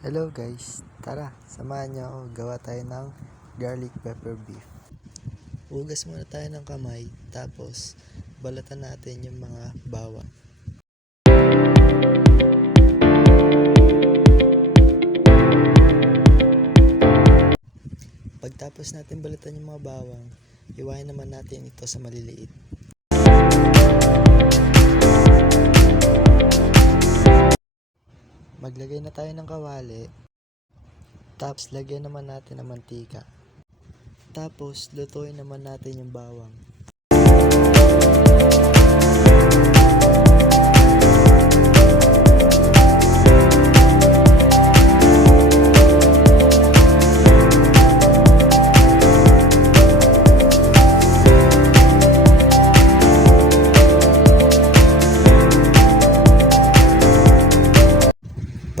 Hello guys, tara, samahan niyo ako, gawa tayo ng garlic pepper beef. Hugas muna tayo ng kamay, tapos balatan natin yung mga bawang. Pagtapos natin balatan yung mga bawang, iwain naman natin ito sa maliliit. Maglagay na tayo ng kawali, tapos lagyan naman natin ng mantika. Tapos lutuin naman natin yung bawang.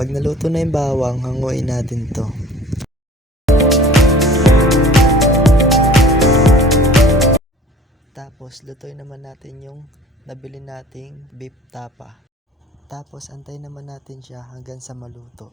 Pag naluto na yung bawang, hanguin natin to. Tapos lutuin naman natin yung nabili nating beef tapa. Tapos antayin naman natin siya hanggang sa maluto.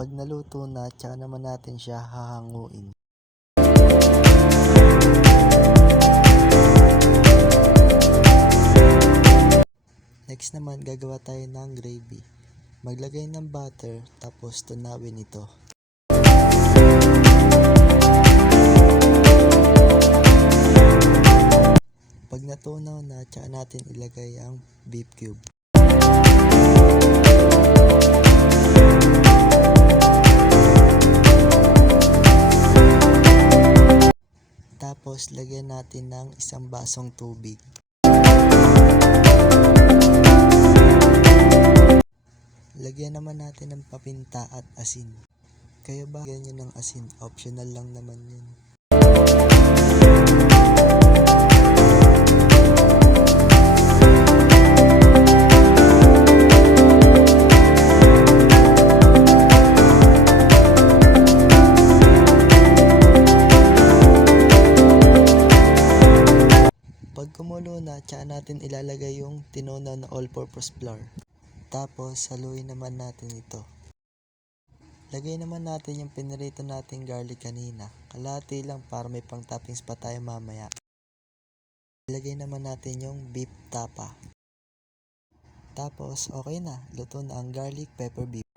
Pag naluto na, tsaka naman natin siya hahanguin. Next naman, gagawa tayo ng gravy. Maglagay ng butter, tapos tunawin ito. Pag natunaw na, tsaka natin ilagay ang beef cube. Tapos lagyan natin ng isang basong tubig. Lagyan naman natin ng paminta at asin. Kayo ba ganyan ng asin? Optional lang naman yun. Pag kumulo na, tsaka natin ilalagay yung tinunaw na all-purpose flour. Tapos haluin naman natin ito. Lagay naman natin yung pinirito nating garlic kanina. Kalahati lang para may pang toppings pa tayo mamaya. Ilagay naman natin yung beef tapa. Tapos okay na, luto na ang garlic pepper beef.